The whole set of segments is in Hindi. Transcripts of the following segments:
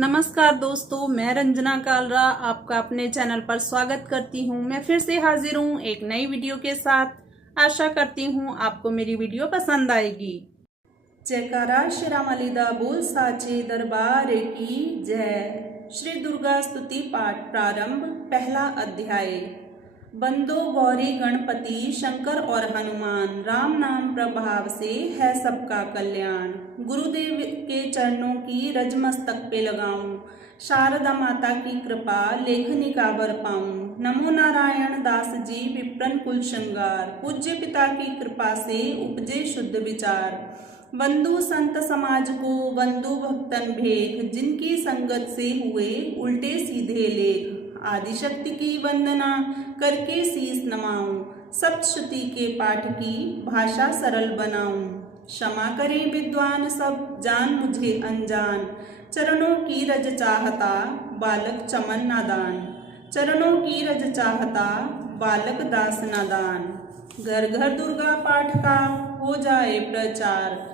नमस्कार दोस्तों, मैं रंजना कालरा आपका अपने चैनल पर स्वागत करती हूं। मैं फिर से हाजिर हूं एक नई वीडियो के साथ। आशा करती हूं आपको मेरी वीडियो पसंद आएगी। जयकारा श्री रामालीदा बोल साचे दरबार की जय। श्री दुर्गा स्तुति पाठ प्रारंभ। पहला अध्याय। बंदो गौरी गणपति शंकर और हनुमान, राम नाम प्रभाव से है सबका कल्याण। गुरुदेव के चरणों की रज मस्तक पे लगाऊं, शारदा माता की कृपा लेखनी काबर पाऊं। नमो नारायण दास जी विप्रन कुल श्रृंगार, पूज्य पिता की कृपा से उपजे शुद्ध विचार। बंधु संत समाज को बंधु भक्तन भेख, जिनकी संगत से हुए उल्टे सीधे लेख। आदिशक्ति की वंदना करके शीस नमाऊं, सप्तश्रुति के पाठ की भाषा सरल बनाऊं। क्षमा करें विद्वान सब, जान मुझे अनजान। चरणों की रज चाहता बालक चमन नादान, चरणों की रज चाहता बालक दास नादान। घर घर दुर्गा पाठ का हो जाए प्रचार,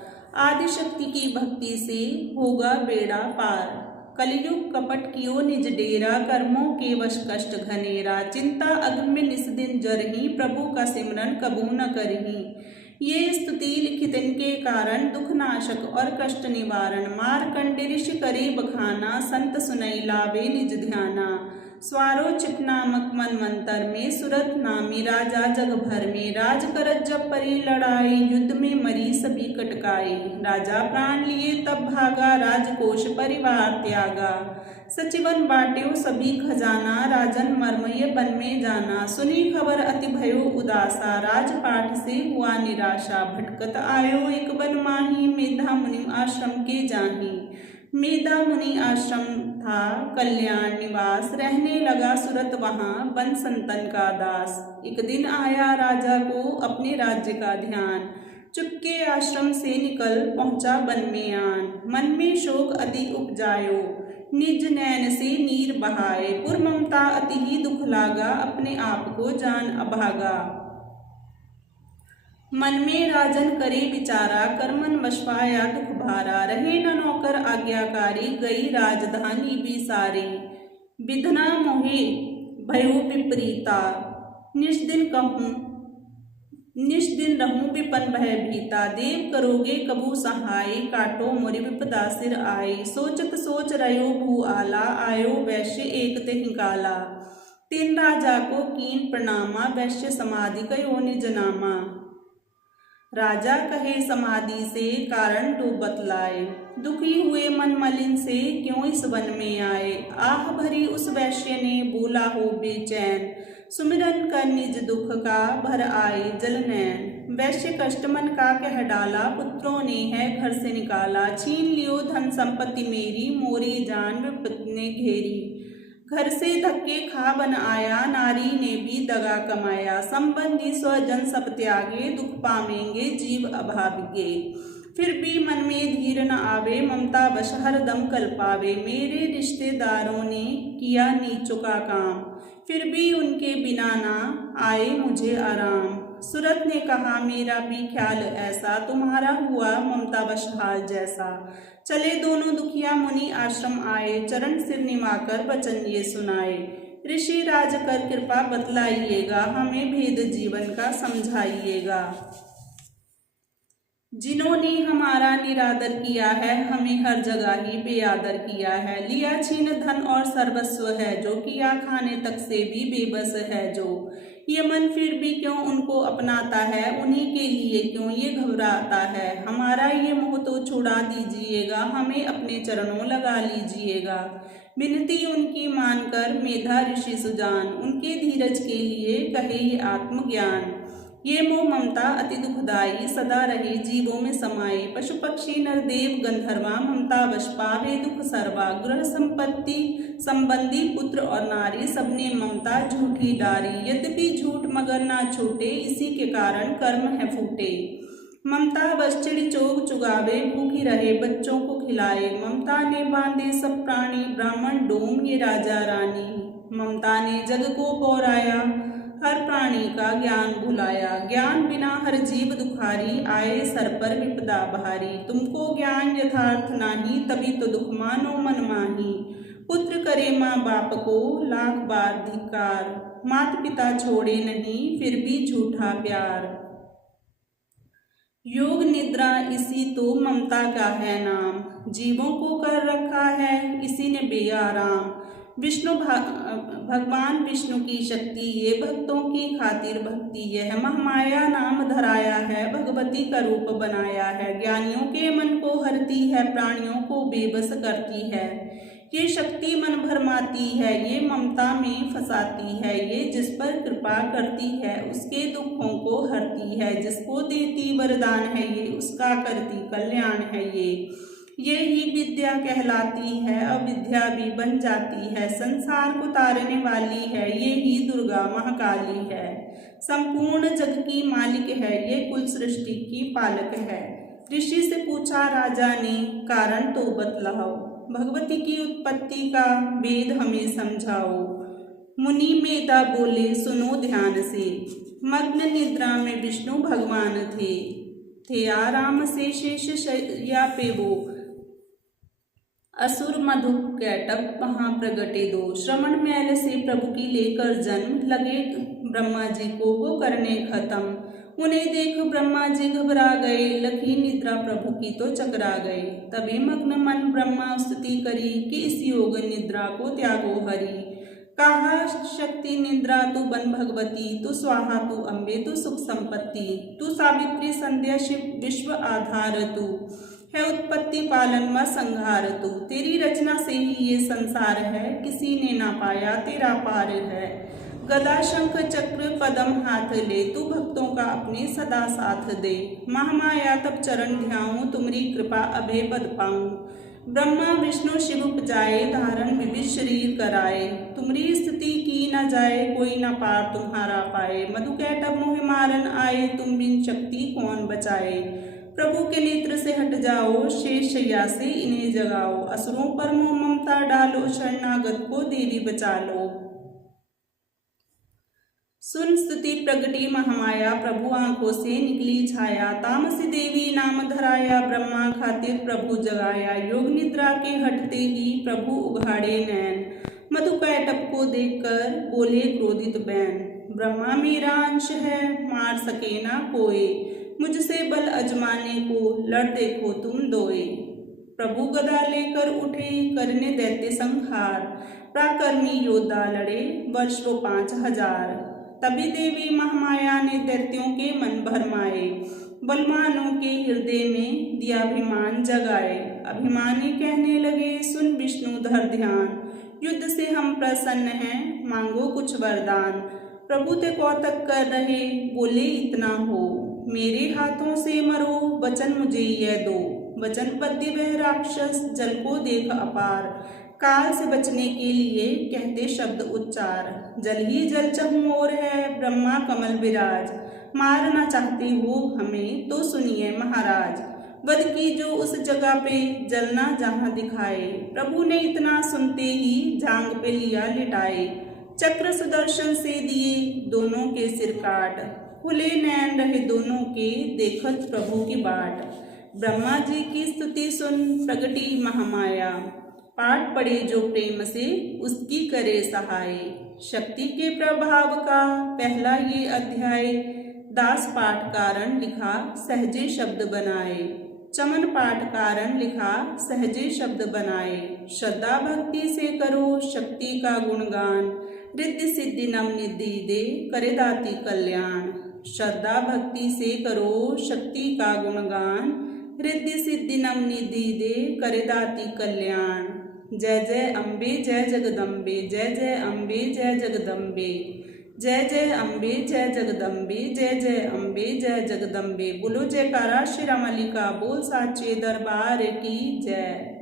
आदिशक्ति की भक्ति से होगा बेड़ा पार। कलयुग कपट कियो निज डेरा, कर्मों के वश कष्ट घनेरा। चिंता अग्नि निस दिन जरही, प्रभु का सिमरन कबू न करही। ये स्तुति लिखित इनके कारण, दुख नाशक और कष्ट निवारण। मारकंडे ऋषि करे बखाना, संत सुनई लावे निज ध्याना। स्वारोचित नामक मन मंत्र में, सुरत नामी राजा जग भर में। राज करत जब परी लड़ाई, युद्ध में मरी सभी कटकाई। राजा प्राण लिए तब भागा, राजकोष परिवार त्यागा। सचिवन बाट्यो सभी खजाना, राजन मर्म ये बन में जाना। सुनी खबर अति भयो उदासा, राजपाठ से हुआ निराशा। भटकत आयो एक बन माही, मेधा मुनि आश्रम के जाही। मेधा मुनि आश्रम था कल्याण निवास, रहने लगा सुरत वहाँ बन संतन का दास। एक दिन आया राजा को अपने राज्य का ध्यान, चुपके आश्रम से निकल पहुंचा वन में आन। मन में शोक अति उपजायो, निज नैन से नीर बहाए। पुर ममता अति ही दुख लागा, अपने आप को जान अभागा। मन में राजन करे विचारा, कर्मन वशवाया दुख भारा। रहे न नौकर आज्ञाकारी, गई राजधानी भी सारी। विधना मोहे भयो विपरीता, निष्दिन रहूं विपन भय भीता। देव करोगे कबू सहाय, काटो मोरि विपदा सिर आई। सोचत सोच रयो भू आला, आयो वैश्य एक ते हिकाला। तीन राजा को कीन प्रणामा, वैश्य समाधि कयो निज नामा। राजा कहे समाधि से कारण तो बतलाए, दुखी हुए मन मलिन से क्यों इस वन में आए। आह भरी उस वैश्य ने बोला हो बेचैन, सुमिरन कर निज दुख का भर आए जल नैन। वैश्य कष्ट मन का कह डाला, पुत्रों ने है घर से निकाला। छीन लियो धन संपत्ति मेरी, मोरी जान विपत ने घेरी। घर से धक्के खा बन आया, नारी ने भी दगा कमाया। संबंधी स्वजन सब त्यागे, दुख पावेंगे जीव अभागे। फिर भी मन में धीर न आवे, ममता वश हरदम कल पावे। मेरे रिश्तेदारों ने किया नीचों का काम, फिर भी उनके बिना ना आए मुझे आराम। सूरत ने कहा मेरा भी ख्याल ऐसा, तुम्हारा हुआ ममता वश हाल जैसा। चले दोनों दुखिया मुनि आश्रम आए, चरण सिर निमाकर वचन ये सुनाए। ऋषि राज कर कृपा बतलाइएगा, हमें भेद जीवन का समझाइएगा। जिन्होंने हमारा निरादर किया है, हमें हर जगह ही बेआदर किया है। लिया छीन धन और सर्वस्व है जो, किया खाने तक से भी बेबस है जो। ये मन फिर भी क्यों उनको अपनाता है, उन्हीं के लिए क्यों ये घबराता है। हमारा ये मोह तो छुड़ा दीजिएगा, हमें अपने चरणों लगा लीजिएगा। विनती उनकी मानकर मेधा ऋषि सुजान, उनके धीरज के लिए कहे ये आत्मज्ञान। ये मोह ममता अति दुखदायी, सदा रहे जीवों में समाई। पशु पक्षी नरदेव गंधर्वा, ममता वश पावे दुख सर्वा। गृह संपत्ति संबंधी पुत्र और नारी, सबने ममता झूठी डारी। यद्यपि झूठ मगर ना छूटे, इसी के कारण कर्म है फूटे। ममता वश चिड़ी चोग चुगावे, भूखी रहे बच्चों को खिलाए। ममता ने बांधे सब प्राणी, ब्राह्मण डोम ये राजा रानी। ममता ने जग को पौराया, हर प्राणी का ज्ञान भुलाया। ज्ञान बिना हर जीव दुखारी, आए सर पर विपदा भारी। तुमको ज्ञान यथार्थ नाही, तभी तो दुख मानो मन माही। पुत्र करे माँ बाप को लाख बार धिक्कार, माता पिता छोड़े नहीं फिर भी झूठा प्यार। योग निद्रा इसी तो ममता का है नाम, जीवों को कर रखा है इसी ने बेआराम। भगवान विष्णु की शक्ति ये भक्तों की खातिर भक्ति, यह महामाया नाम धराया है भगवती का रूप बनाया है। ज्ञानियों के मन को हरती है, प्राणियों को बेबस करती है। ये शक्ति मन भरमाती है, ये ममता में फंसाती है। ये जिस पर कृपा करती है उसके दुखों को हरती है। जिसको देती वरदान है ये, उसका करती कल्याण है ये ही विद्या कहलाती है, अविद्या भी बन जाती है। संसार को तारने वाली है, ये ही दुर्गा महाकाली है। संपूर्ण जग की मालिक है, ये कुल सृष्टि की पालक है। ऋषि से पूछा राजा ने, कारण तो बतलाओ, भगवती की उत्पत्ति का वेद हमें समझाओ। मुनि मेधा बोले सुनो ध्यान से, मग्न निद्रा में विष्णु भगवान थे आराम से शेष शय्या पे वो। असुर मधु कैटभ वहां प्रगटे दो, श्रवण मैल से प्रभु की लेकर जन्म, लगे ब्रह्मा जी को वो करने खत्म। उन्हें देख ब्रह्मा जी घबरा गए, लखी निद्रा प्रभु की तो चकरा गए। तभी मग्न मन ब्रह्मा स्तुति करी, कि इस योग निद्रा को त्यागो हरि। कहा शक्ति निद्रा तू बन भगवती, तू स्वाहा तू अम्बे तू सुख संपत्ति। तू सावित्री संध्या शिव विश्व आधार, तू है उत्पत्ति पालन व संहार। तू तेरी रचना से ही ये संसार है, किसी ने ना पाया तेरा पार है। गदा शंख चक्र पदम हाथ ले, तू भक्तों का अपने सदा साथ दे। महामाया तब चरण ध्याऊं, तुमरी कृपा अभय पद पाऊं। ब्रह्मा विष्णु शिव उपजाए, धारण विविध शरीर कराए। तुमरी स्तुति की न जाए, कोई न पार तुम्हारा पाए। मधु कैटभ मोह मारन आए, तुम बिन शक्ति कौन बचाए। प्रभु के नेत्र से हट जाओ, शेष शैया से इन्हें जगाओ। असुरों पर मोह ममता डालो, शरणागत को देवी बचा लो। सुन स्तुति प्रगटी महामाया, प्रभु आंखों से निकली छाया। तामसी देवी नाम धराया, ब्रह्मा खातिर प्रभु जगाया। योग निद्रा के हटते ही प्रभु उघाड़े नैन, मधु कैटभ को देखकर बोले क्रोधित बैन। ब्रह्मा मेरा अंश है, मार सके ना कोई, मुझसे बल अजमाने को लड़ देखो तुम दोए। प्रभु गदा लेकर उठे, करने दैत्य संहार। पराक्रमी योद्धा लड़े, वर्ष वो 5000। तभी देवी महामाया ने दैत्यों के मन भरमाए, बलवानों के हृदय में दिया अभिमान जगाए। अभिमानी कहने लगे सुन विष्णु धर ध्यान, युद्ध से हम प्रसन्न हैं, मांगो कुछ वरदान। प्रभु ते कौतक कर रहे, बोले इतना हो, मेरे हाथों से मरो, वचन मुझे यह दो। वचनबद्ध वह राक्षस जल को देख अपार, काल से बचने के लिए कहते शब्द उच्चार। जल ही जल चहुओर है, ब्रह्मा कमल विराज। मारना चाहते हो हमें तो सुनिए महाराज, वध की जो उस जगह पे जलना जहां दिखाए। प्रभु ने इतना सुनते ही जांग पे लिया लिटाए, चक्र सुदर्शन से दिए दोनों के सिर काट। खुले नैन रहे दोनों के, देखत प्रभु की बाट। ब्रह्मा जी की स्तुति सुन प्रगटी महामाया, पाठ पढ़े जो प्रेम से उसकी करे सहाय। शक्ति के प्रभाव का पहला ये अध्याय, दास पाठ कारण लिखा सहजे शब्द बनाए। चमन पाठ कारण लिखा सहजे शब्द बनाए। श्रद्धा भक्ति से करो शक्ति का गुणगान, रिद्धि सिद्धि नव निधि दे करे दाती कल्याण। श्रद्धा भक्ति से करो शक्ति का गुणगान, रिद्धि सिद्धि नव निधि दे करे दाती कल्याण। जय जय अम्बे जय जगदम्बे, जय जय अम्बे जय जगदम्बे, जय जय अम्बे जय जगदम्बे, जय जय अम्बे जय जगदम्बे। बोलो जयकारा श्री रामालिका, बोल साचे दरबार की जय।